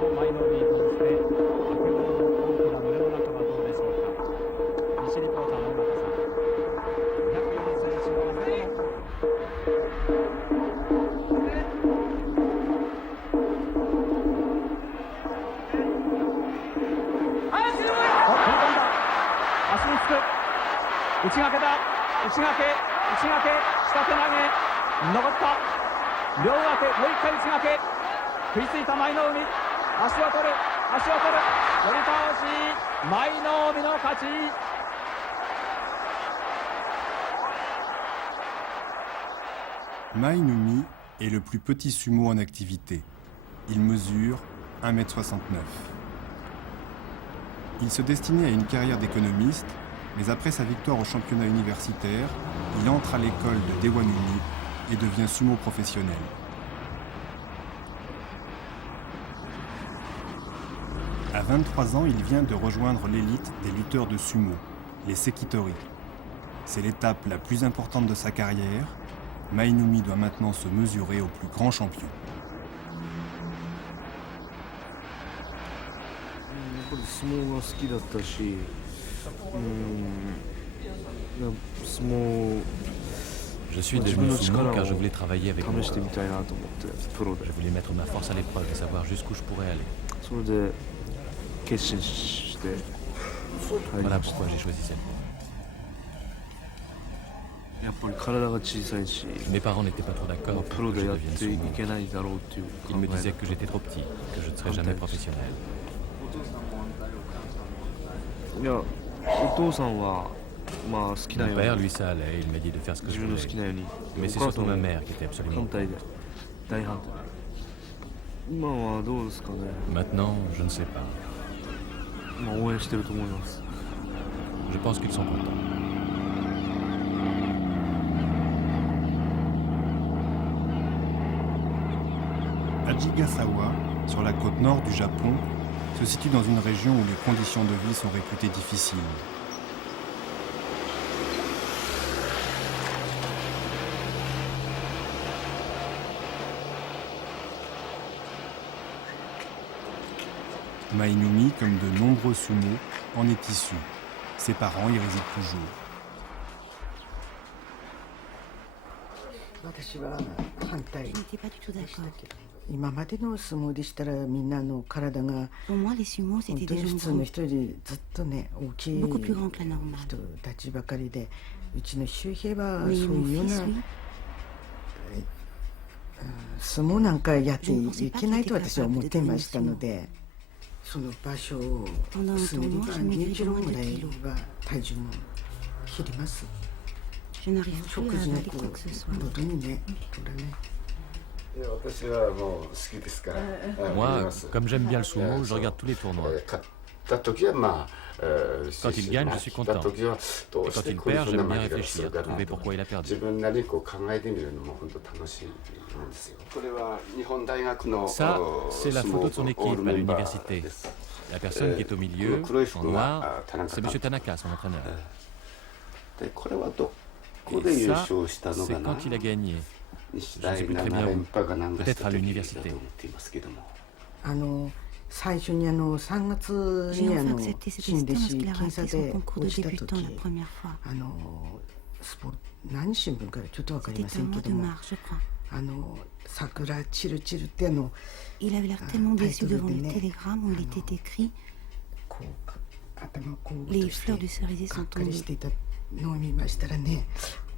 の前の海にとってあけぼのの大きな群れの中はどうでしょうか。西リポーターの尾形さん、204センチの胸の足につく、内掛けだ、内掛け、下手投げ、残った、両掛け、もう一回内掛け、食いついた舞の海、足を取る、寄り倒し、舞の海の勝ち。Mai Noumi est le plus petit sumo en activité. Il mesure 1,69 m. Il se destinait à une carrière d'économiste, mais après sa victoire au championnat universitaire, il entre à l'école de Dewanumi et devient sumo professionnel. À 23 ans, il vient de rejoindre l'élite des lutteurs de sumo, les Sekitori. C'est l'étape la plus importante de sa carrière. Mai Noumi doit maintenant se mesurer au plus grand champion. 相撲が好きだったし、相撲 Je suis devenu sumo car je voulais travailler avec moi. 試してみたいなと思ってプロで Je voulais mettre ma force à l'épreuve et savoir jusqu'où je pourrais aller. それで決心して入り Voilà ました。 pourquoi j'ai choisi cette voie. やっぱり体が小さいし、 Mes parents n'étaient pas trop d'accord プ pour ロ que で je やっ devienne てい sumo. けないだろうっていう Ils 考 me え disaient で que j'étais trop petit, que je ne serais jamais professionnel. いや、お父さんはまあ好きな Mon よう père, に lui, ça allait, il m'a dit de faire ce que 自 je 分の好 voulais. きなように。 Mais お c'est 母 surtout さん ma は mère qui était absolument 反対で大反対。今はどうですかね。 Maintenant, je ne sais pas. まあ応援してると思います。 Je pense qu'ils sont contents. Ajigasawa, sur la côte nord du Japon, se situe dans une région où les conditions de vie sont réputées difficiles. Mai Noumi, comme de nombreux sumo, en est issu. Ses parents y résident toujours. 私は反対 Je n'étais pas du tout でした d'accord. けど、今までの相撲でしたらみんなの体が Pour moi, les sumos, 本 c'était 当 des に gens 普通の grands, 人よりずっとね大きい beaucoup plus grands que la normale. 人たちばかりで、うちの周平はそう Mais い mon うよう fils, な lui, 相撲なんかやって Je ne pensais い pas けないと qu'il était 私は思っていましたの capable で、その場所を Pendant un 住めれ tournoi, ば je maigris 2キロ moins ぐ de らい kilos. は体重も減ります。 Je n'arrive plus 食 à 事な avaler く quoi que ce soit. 喉にね取らね。いや私はもう好きですから。見 Moi, ます comme j'aime bien le sumo, je regarde tous les tournois. 勝った時はまあ Quand il gagne, je suis content. 勝った時はど Et うし quand て il こういう perd, ふうな j'aime bien 負け方す réfléchir, るかな trouver と pourquoi il a perdu. 自分なりにこう考えてみるのも本当楽しいもんですよ。これは日本大学の Ça, c'est la photo de son équipe à l'université. です。 La personne qui est au milieu, en noir, c'est M. Tanaka, son entraîneur. でこれはどこ Et で優 ça, 勝したの c'est かな。 quand il a gagné. 日大 je sais plus très 7 bien 連覇がなんかし Peut-être た à 時だ l'université. と思っていますけども。最初に3月 J'ai に enfin accepté cette 新弟 distance 子 qu'il a 検査 raté son で concours 落 de ちた débutant 時 la première fois. スポ何新聞かちょっとわかり C'était ませ un んけ mois ど de も mars, je crois. 桜チルチルって Il avait l'air tellement déçu title devant le de- télégramme où il était écrit こう頭をこう Les 落として fleurs du cerisier が sont っかり tombées. していたのを見ましたらね、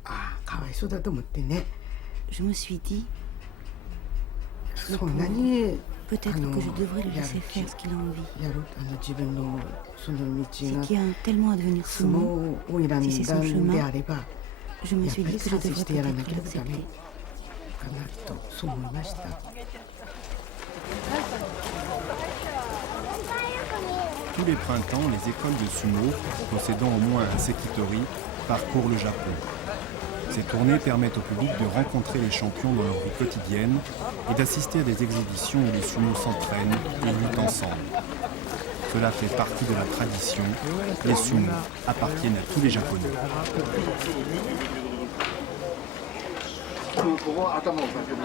かわいそうだと思ってね、 Je me suis dit, そんなに peut-être que je devrais le や laisser る faire ce qu'il a envie. やる自分のその C'est 道 qu'il y が a tellement à devenir 相 sumo. 撲を選んだ Si c'est son んで chemin, あれば Je me やっ suis ぱ dit り que je 賛成 devrais してやらな peut-être ければダメ l'accepter. かなとそう思いました。 Tous les printemps, les écoles de sumo, possédant au moins un sekitori, parcourent le Japon. Ces tournées permettent au public de rencontrer les champions dans leur vie quotidienne et d'assister à des exhibitions où les sumos s'entraînent et luttent ensemble. Cela fait partie de la tradition. Les sumos appartiennent à tous les Japonais. ここ頭をかける。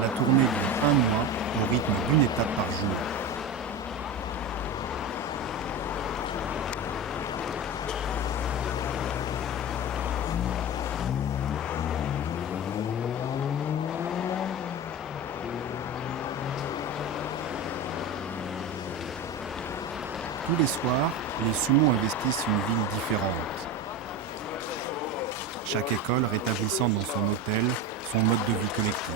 La tournée dure 1 mois au rythme d'une étape par jour. Tous les soirs, les sumo investissent une ville différente. Chaque école rétablissant dans son hôtel son mode de vie collectif.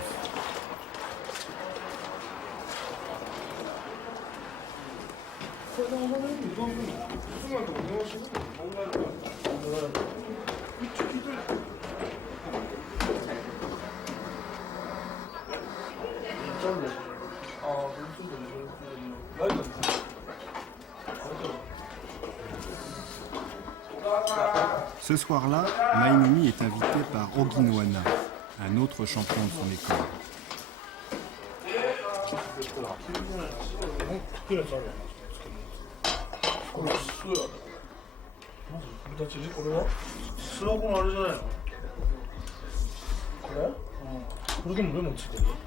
Ce soir-là, Mainumi est invité par Oginohana, un autre champion de son école.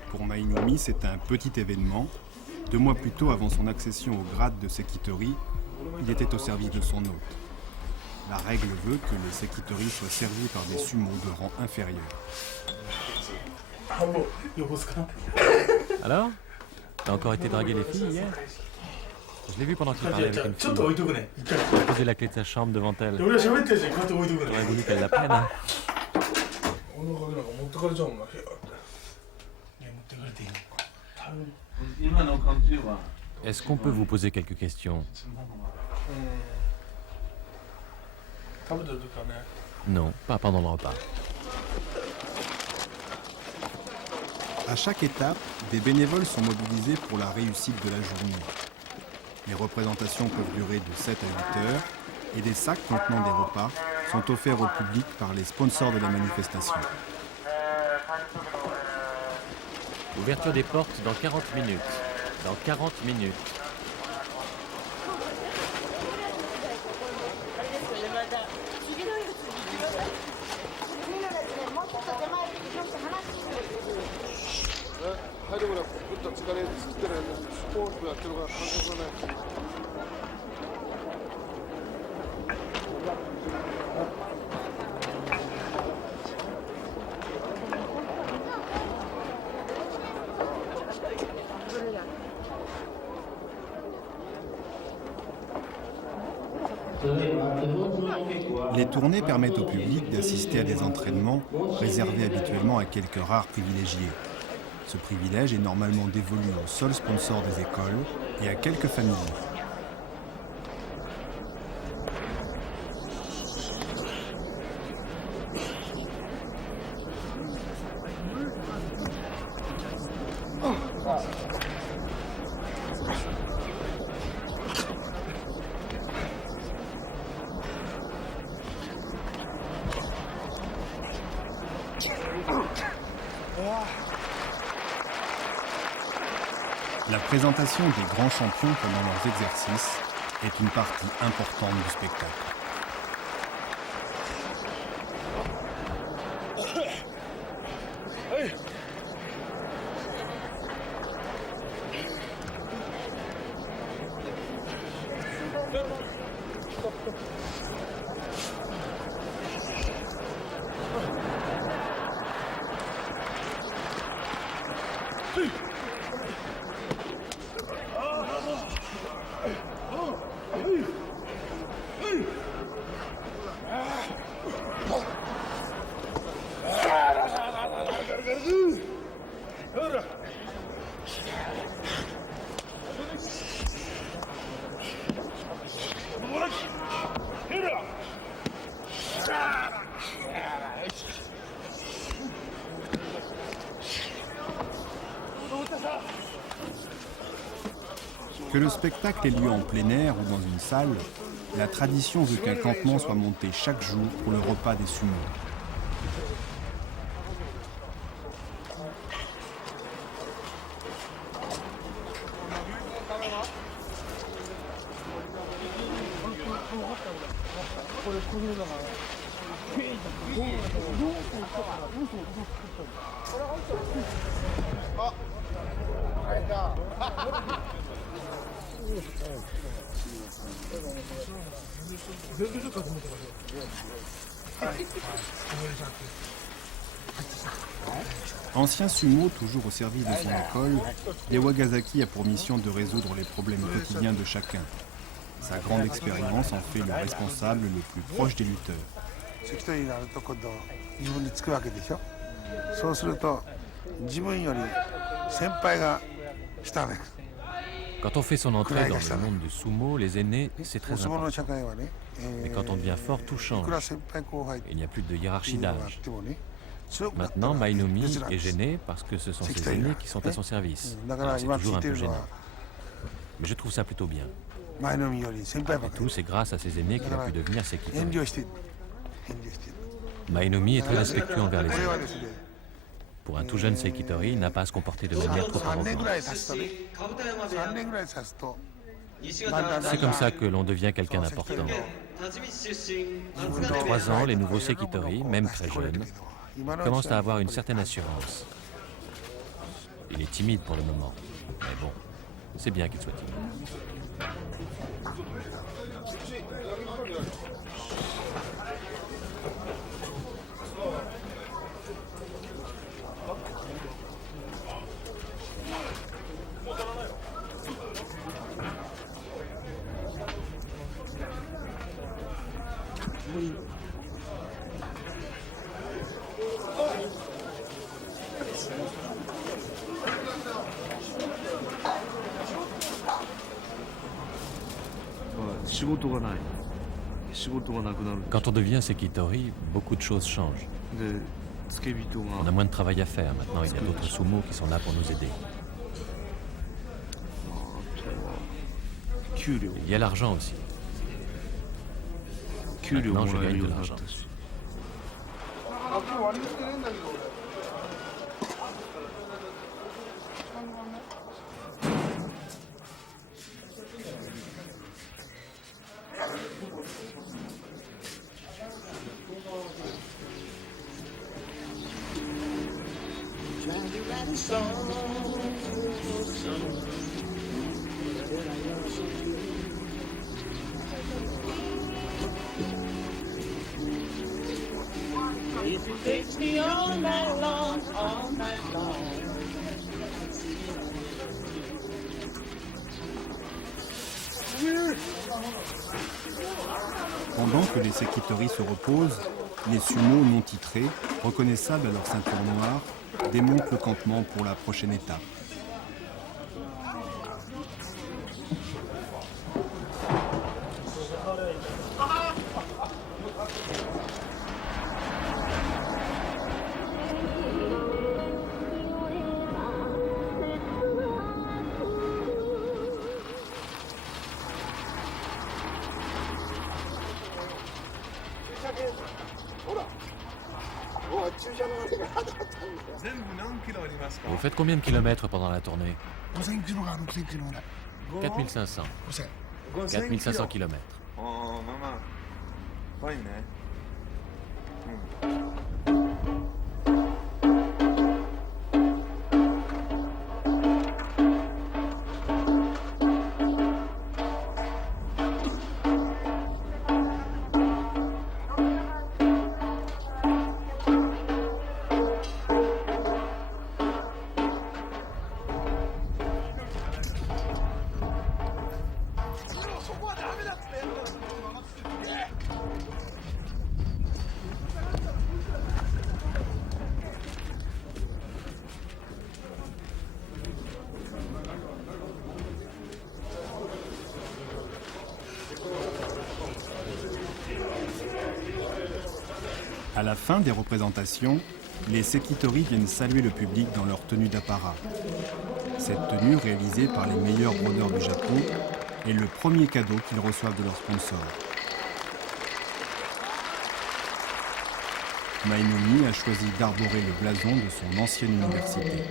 Pour Mainumi, c'est un petit événement. 2 mois plus tôt, avant son accession au grade de Sekitori, il était au service de son hôte. La règle veut que le Sekitori soit servi par des sumos de rang inférieur. Alors? T'as encore été draguer les filles hier? Je l'ai vu pendant qu'il parlait avec une fille. Il a posé la clé de sa chambre devant elle. J'aurais voulu qu'elle la prenne. Hein. Est-ce qu'on peut vous poser quelques questions? Non, pas pendant le repas. À chaque étape, des bénévoles sont mobilisés pour la réussite de la journée. Les représentations peuvent durer de 7 à 8 heures et des sacs contenant des repas sont offerts au public par les sponsors de la manifestation. Ouverture des portes dans 40 minutes. Dans 40 minutes. Les tournées permettent au public d'assister à des entraînements réservés habituellement à quelques rares privilégiés. Ce privilège est normalement dévolu aux seuls sponsors des écoles et à quelques familles. La présentation des grands champions pendant leurs exercices est une partie importante du spectacle. Que le spectacle ait lieu en plein air ou dans une salle, la tradition veut qu'un campement soit monté chaque jour pour le repas des sumo. Ancien sumo toujours au service de son école, Yawagasaki a pour mission de résoudre les problèmes quotidiens de chacun. Sa grande expérience en fait le responsable le plus proche des lutteurs. Quand on fait son entrée dans le monde du sumo, les aînés, c'est très important. Mais quand on devient fort, tout change. Il n'y a plus de hiérarchie d'âge. Maintenant, Mainomi est gêné parce que ce sont ses aînés qui sont à son service. Alors, c'est toujours un peu gênant. Mais je trouve ça plutôt bien. Après tout, c'est grâce à ses aînés qu'il a pu devenir Sekitori. Mainomi est très respectueux envers les aînés. Pour un tout jeune Sekitori, il n'a pas à se comporter de manière trop arrogante. C'est comme ça que l'on devient quelqu'un d'important. Depuis 3 ans, les nouveaux Sekitori, même très jeunes, commencent à avoir une certaine assurance. Il est timide pour le moment, mais bon, c'est bien qu'il soit timide. Quand on devient Sekitori, beaucoup de choses changent. On a moins de travail à faire. Maintenant, il y a d'autres sumo qui sont là pour nous aider. Il y a l'argent aussi. Maintenant, je gagne de l'argent. Pendant que les Sekitori se reposent, les sumo non titrés, reconnaissables à leur ceinture noire, démontent le campement pour la prochaine étape. Vous faites combien de kilomètres pendant la tournée? 4500. 4500 kilomètres. À la fin des représentations, les sekitori viennent saluer le public dans leur tenue d'apparat. Cette tenue, réalisée par les meilleurs brodeurs du Japon, est le premier cadeau qu'ils reçoivent de leur sponsor. Mainomi a choisi d'arborer le blason de son ancienne université.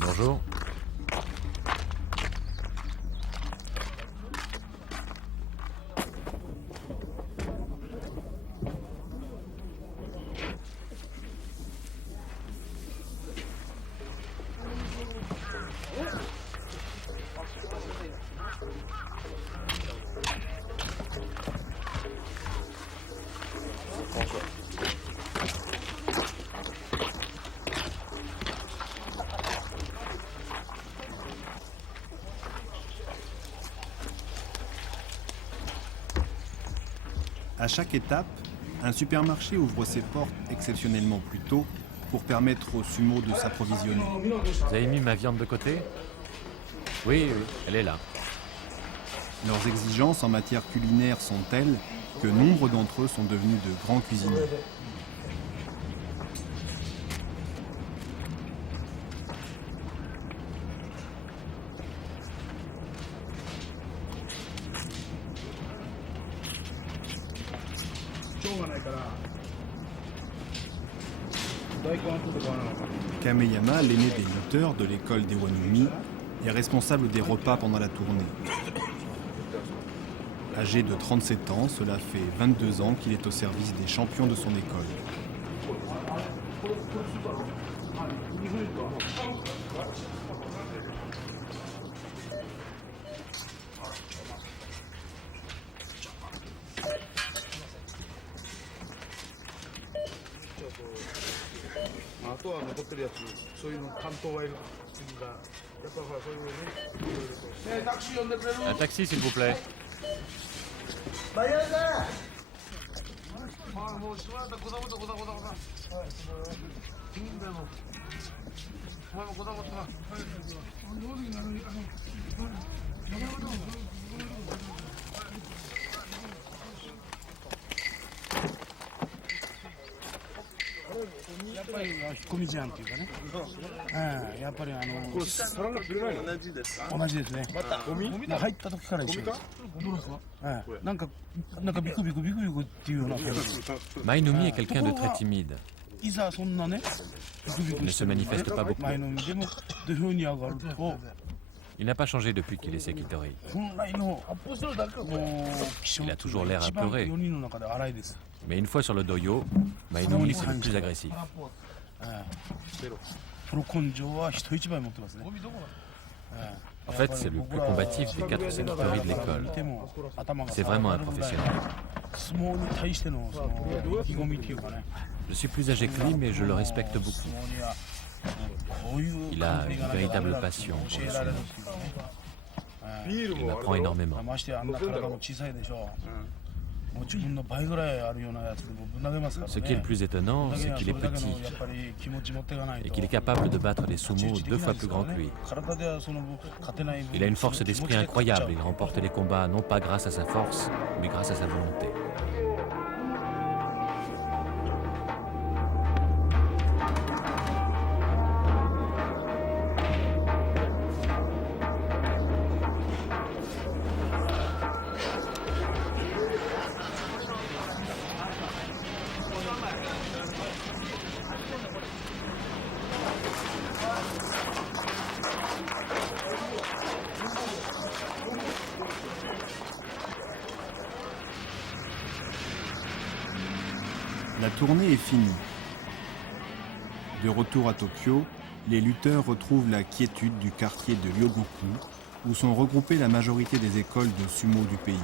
Bonjour. À chaque étape, un supermarché ouvre ses portes exceptionnellement plus tôt pour permettre aux sumo de s'approvisionner. Vous avez mis ma viande de côté? Oui, oui, elle est là. Leurs exigences en matière culinaire sont telles que nombre d'entre eux sont devenus de grands cuisiniers. Kameyama, l'aîné des lutteurs de l'école des Wanumi, est responsable des repas pendant la tournée. Âgé de 37 ans, cela fait 22 ans qu'il est au service des champions de son école. Un taxi, s'il vous plaît. Mainomi est quelqu'un de très timide. Il ne se manifeste pas beaucoup. Il n'a pas changé depuis qu'il est sekitori. Il a toujours l'air apeuré. Mais une fois sur le doyo, Mainomi c'est le plus agressif. En fait, c'est le plus combatif des 4 sekitori de l'école. C'est vraiment un professionnel. Je suis plus âgé que lui, mais je le respecte beaucoup. Il a une véritable passion pour le sumo. Il m'apprend énormément. Ce qui est le plus étonnant, c'est qu'il est petit et qu'il est capable de battre les sumo 2 fois plus grands que lui. Il a une force d'esprit incroyable. Il remporte les combats non pas grâce à sa force, mais grâce à sa volonté. La tournée est finie. De retour à Tokyo, les lutteurs retrouvent la quiétude du quartier de Ryogoku, où sont regroupées la majorité des écoles de sumo du pays.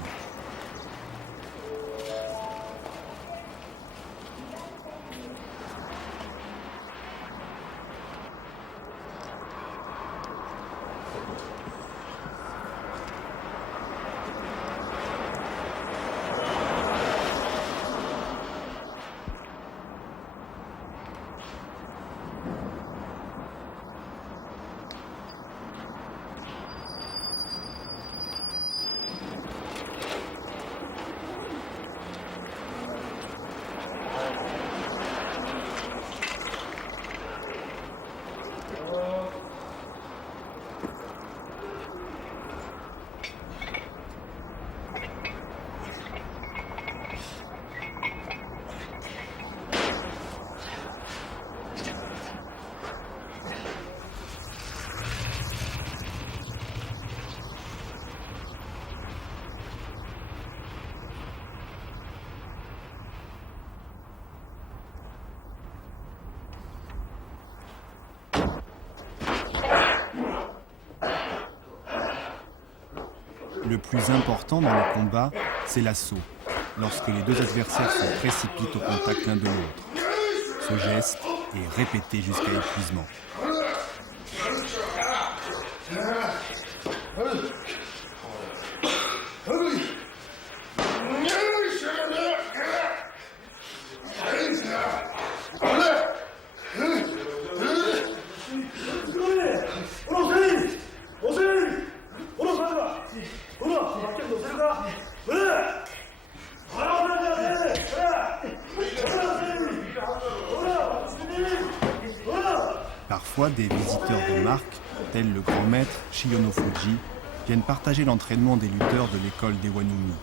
Le plus important dans le combat, c'est l'assaut, lorsque les deux adversaires se précipitent au contact l'un de l'autre. Ce geste est répété jusqu'à épuisement. Parfois, des visiteurs de marque, tels le grand maître Shigeno Fuji, viennent partager l'entraînement des lutteurs de l'école d'Iwanumi.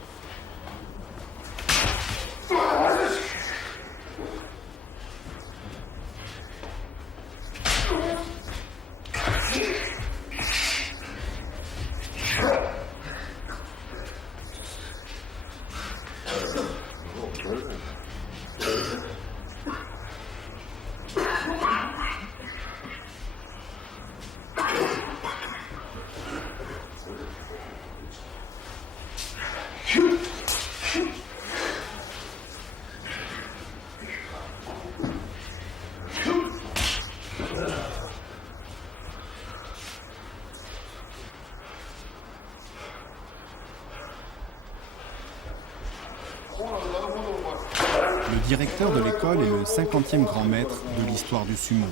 Le directeur de l'école est le 50e grand maître de l'histoire du sumo.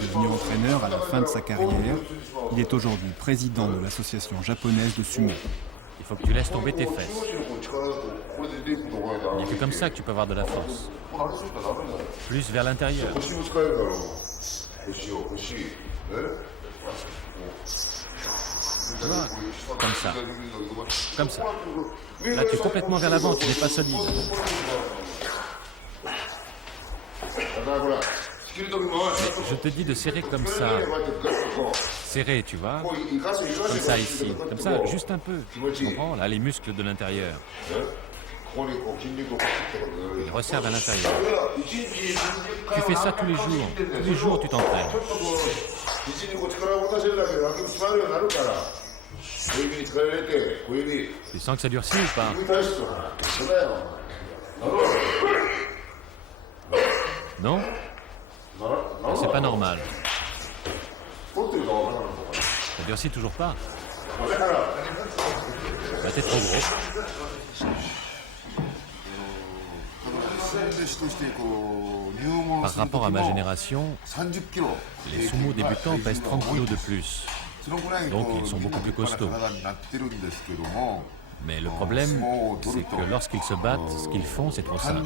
Devenu entraîneur à la fin de sa carrière, il est aujourd'hui président de l'association japonaise de sumo. Il faut que tu laisses tomber tes fesses. Il n'y a que comme ça que tu peux avoir de la force. Plus vers l'intérieur. Tu vois, comme ça. Comme ça. Là, tu es complètement vers l'avant, tu n'es pas solide. Mais je te dis de serrer comme ça. Serrer, tu vois. Comme ça ici. Comme ça, juste un peu. Tu comprends? Là, les muscles de l'intérieur. Ils resserrent à l'intérieur. Tu fais ça tous les jours. Tous les jours, tu t'entraînes. Tu sens que ça durcit ou pas? Non? C'est pas normal. Ça durcit toujours pas. Bah, t'es trop gros. Par rapport à ma génération, les sumo débutants pèsent 30 kilos de plus. Donc ils sont beaucoup plus costauds. Mais le problème, c'est que lorsqu'ils se battent, ce qu'ils font, c'est trop simple.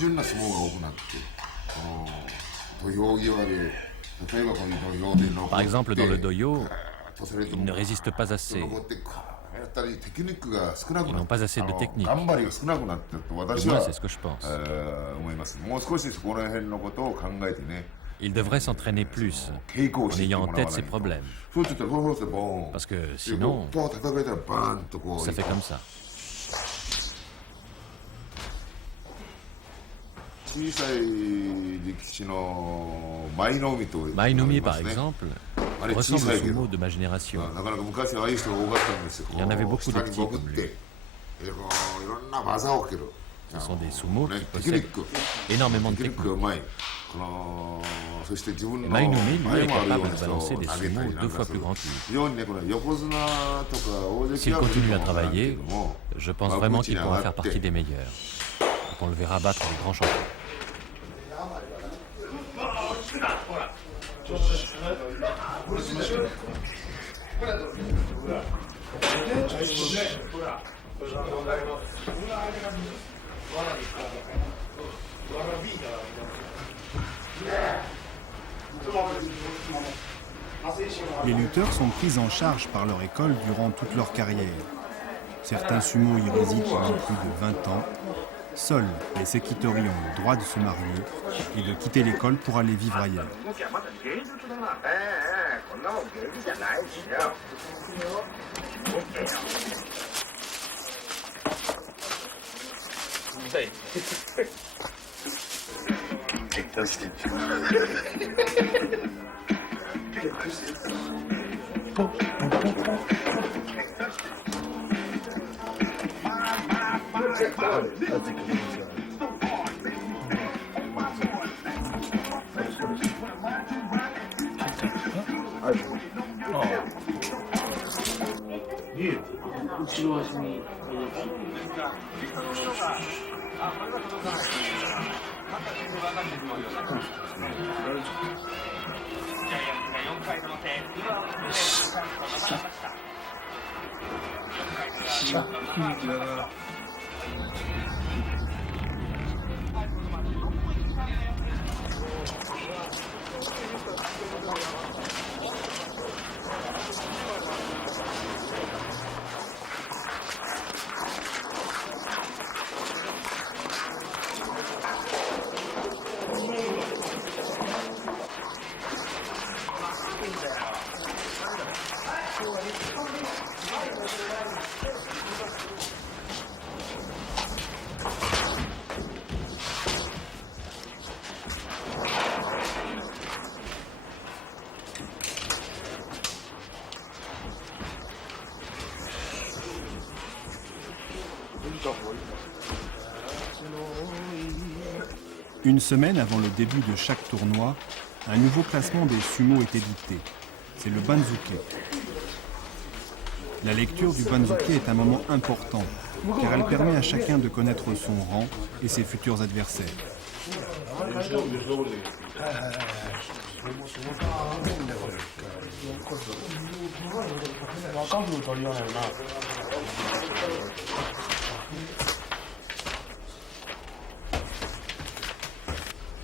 Par exemple, dans le doyo, ils ne résistent pas assez. Ils n'ont pas assez de technique. Du moins, c'est ce que je pense. Ils devraient s'entraîner plus, en ayant en tête ces problèmes. Parce que sinon, ça fait comme ça. Mainoumi, par exemple, ressemble au sumo de ma génération. Il y en avait beaucoup de petits comme lui. Ce sont des sumos qui possèdent énormément de technique. Et Mainoumi, lui, est capable de balancer des sumos 2 fois plus grands que lui. S'il continue à travailler, je pense vraiment qu'il pourra faire partie des meilleurs. Et qu'on le verra battre les grands champions. Les lutteurs sont pris en charge par leur école durant toute leur carrière. Certains sumo y résident pendant plus de 20 ans. Seuls les sekitori ont le droit de se marier et de quitter l'école pour aller vivre ailleurs. Une semaine avant le début de chaque tournoi, un nouveau classement des sumo est édité. C'est le Banzuke. La lecture du Banzuke est un moment important, car elle permet à chacun de connaître son rang et ses futurs adversaires.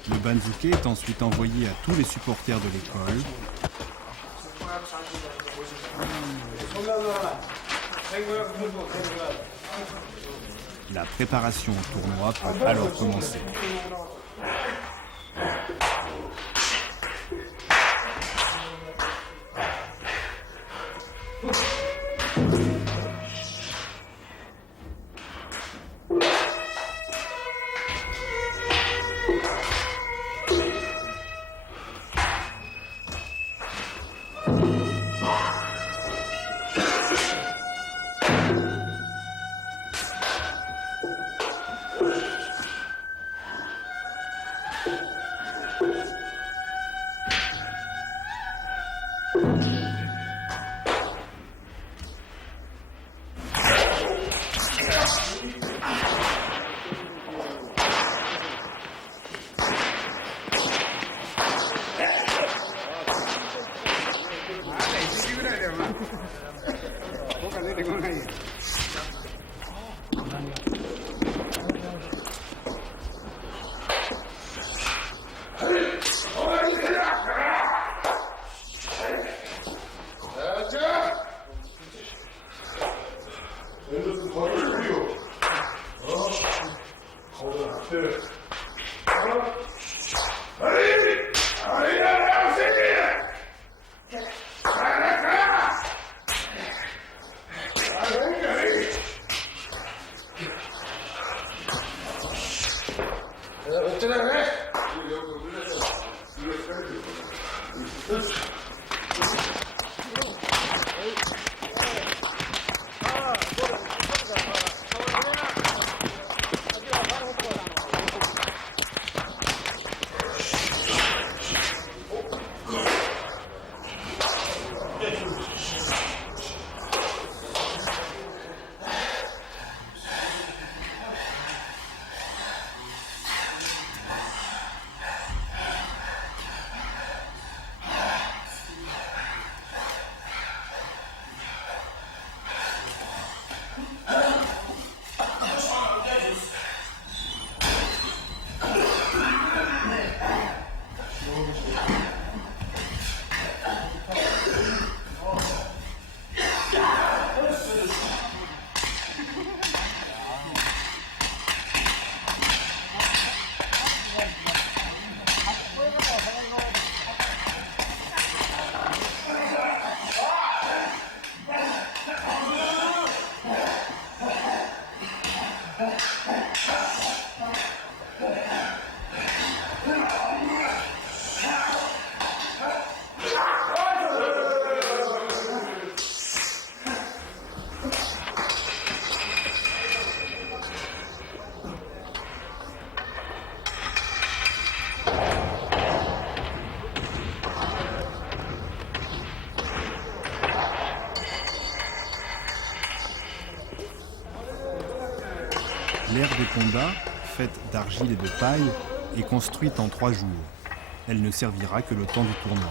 Le Banzuke est ensuite envoyé à tous les supporters de l'école. La préparation au tournoi peut alors commencer. L'aire de combat, faite d'argile et de paille, est construite en 3 jours. Elle ne servira que le temps du tournoi.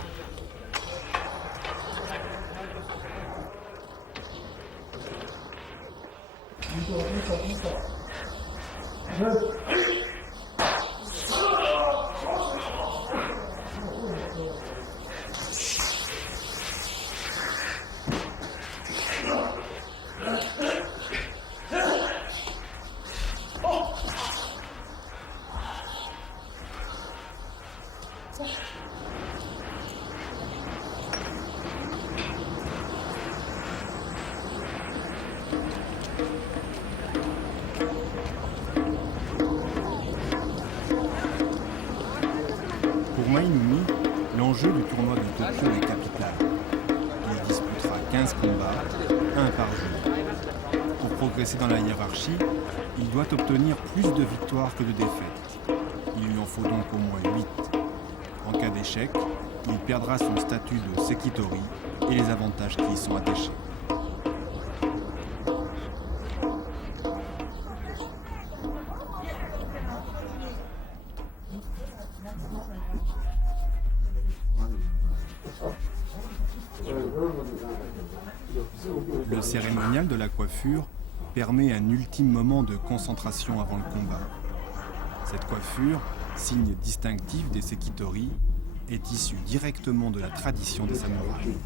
Pour Mainumi, l'enjeu du tournoi de Tokyo est capital. Il disputera 15 combats, un par jour. Pour progresser dans la hiérarchie, il doit obtenir plus de victoires que de défaites. Il lui en faut donc au moins 8. En cas d'échec, il perdra son statut de Sekitori et les avantages qui y sont attachés. Le cérémonial de la coiffure permet un ultime moment de concentration avant le combat. Cette coiffure, signe distinctif des Sekitori, est issue directement de la tradition des samouraïs.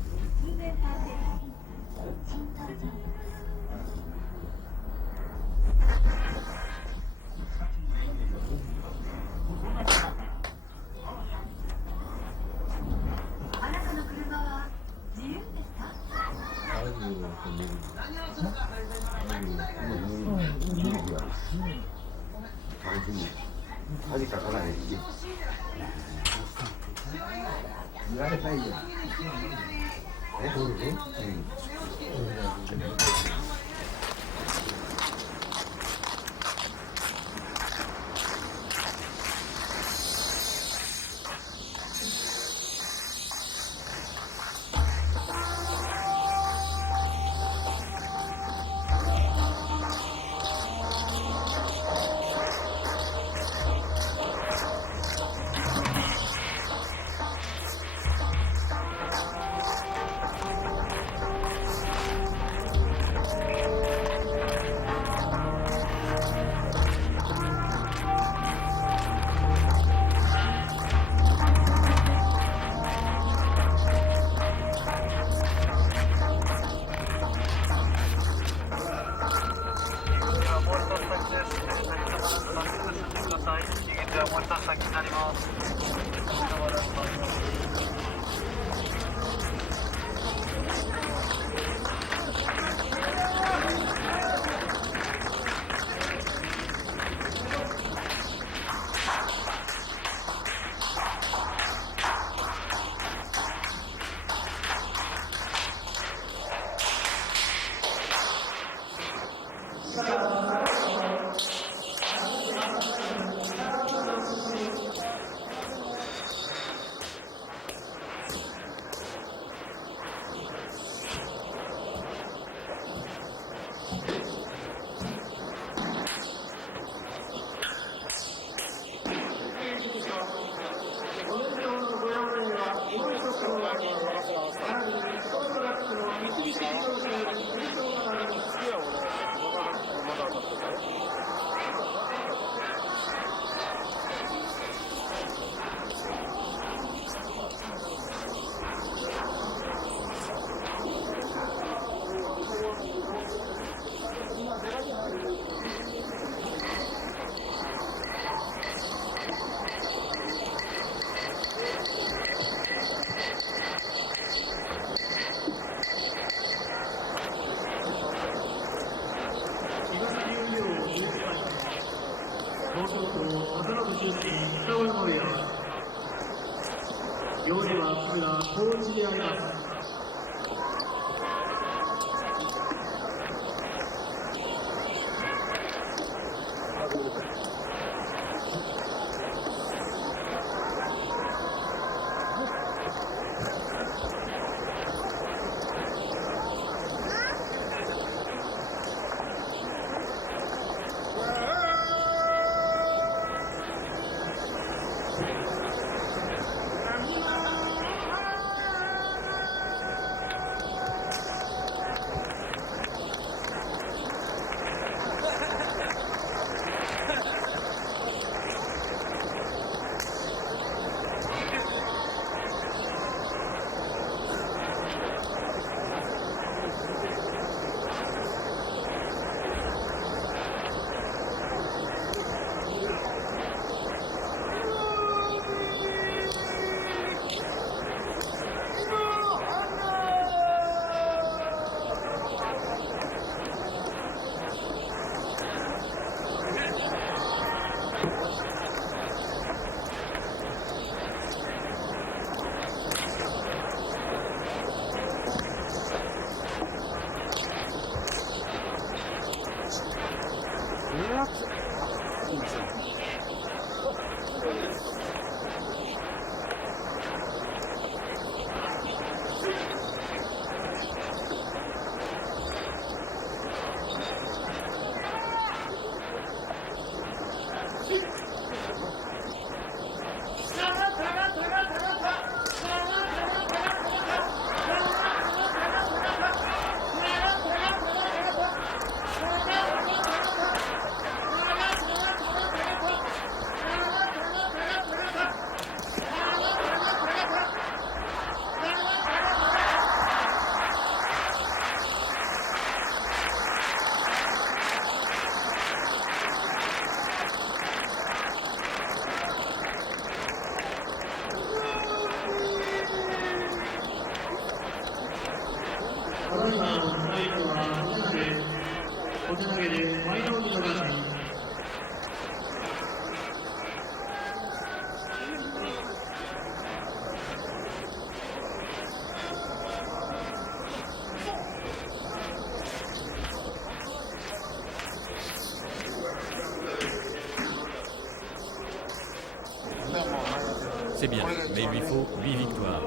C'est bien, mais il lui faut 8 victoires.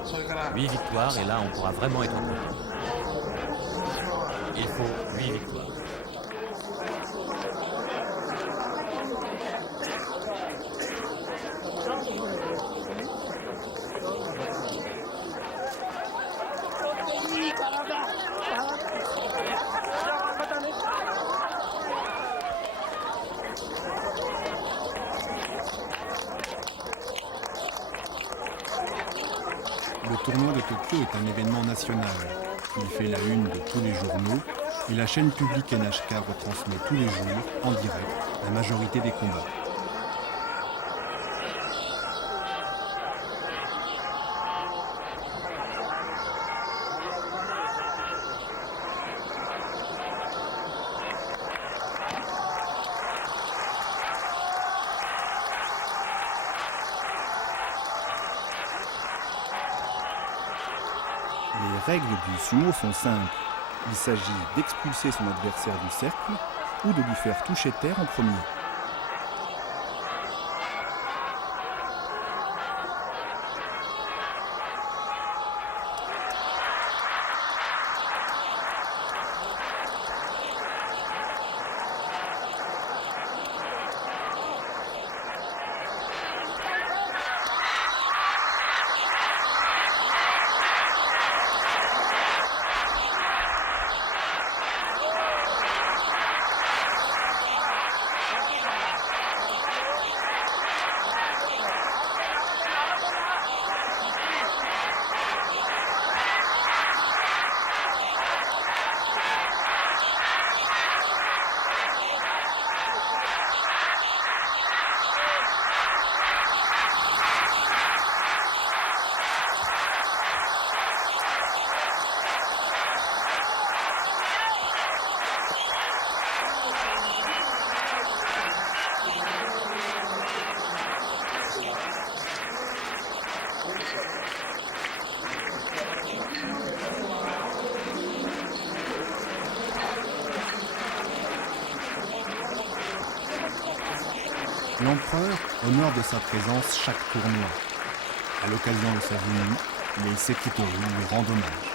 8 victoires et là on pourra vraiment être content. Il faut 8 victoires. Le tournoi de Tokyo est un événement national. Il fait la une de tous les journaux et la chaîne publique NHK retransmet tous les jours, en direct, la majorité des combats. Les règles du sumo sont simples. Il s'agit d'expulser son adversaire du cercle ou de lui faire toucher terre en premier. L'empereur honore de sa présence chaque tournoi. À l'occasion de sa venue, les Sekitori lui rendent hommage.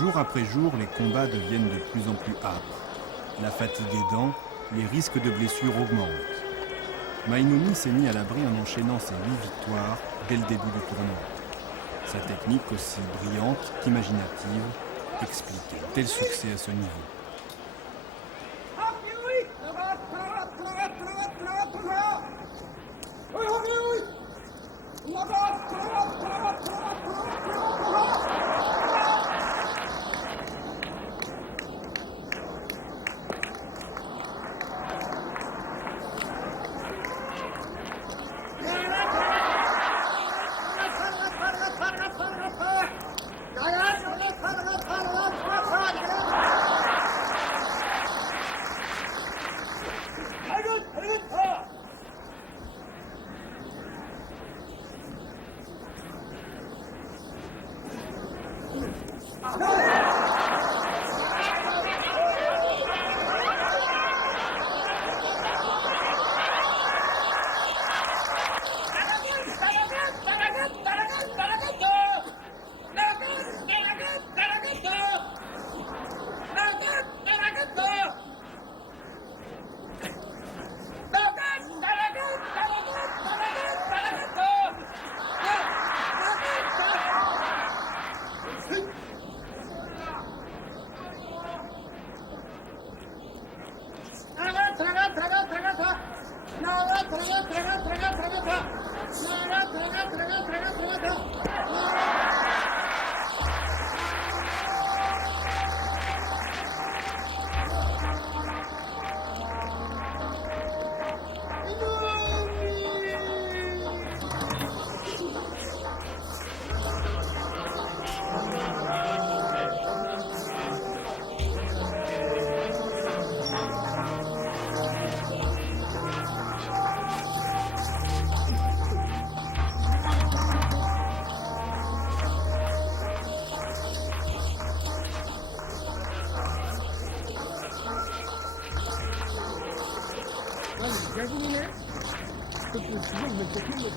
Jour après jour, les combats deviennent de plus en plus âpres. La fatigue aidant, les risques de blessures augmentent. Mainoumi s'est mis à l'abri en enchaînant ses 8 victoires dès le début du tournoi. Sa technique, aussi brillante qu'imaginative, explique un tel succès à ce niveau.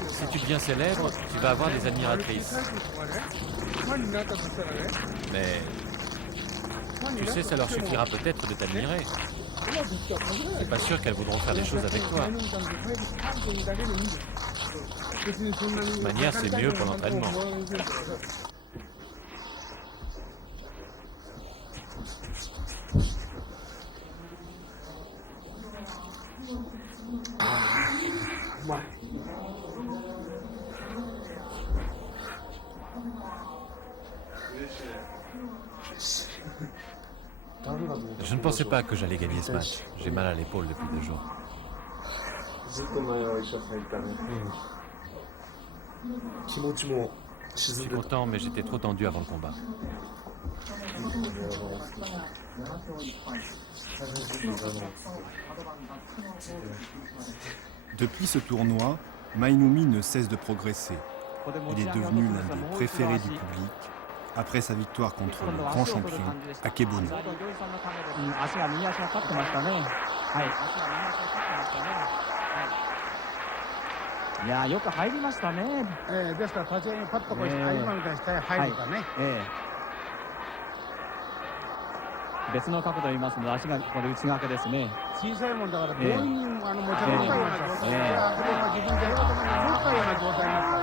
Si tu deviens célèbre, tu vas avoir des admiratrices. Mais tu sais, ça leur suffira peut-être de t'admirer. C'est pas sûr qu'elles voudront faire des choses avec toi. De toute manière, c'est mieux pour l'entraînement. Je ne pensais pas que j'allais gagner ce match. J'ai mal à l'épaule depuis 2 jours. Je suis content, mais j'étais trop tendu avant le combat. Depuis ce tournoi, Mainoumi ne cesse de progresser. Il est devenu l'un des préférés du public après sa victoire contre le grand champion Akebono. いやよく入りましたね。ですから立ち合いにパッとこう今みたいに下へ入るかね。別の角度で言いますので足がこれ内掛けですね。小さいもんだから強引に持ち上げたような状態で、自分で持ったような状態になった。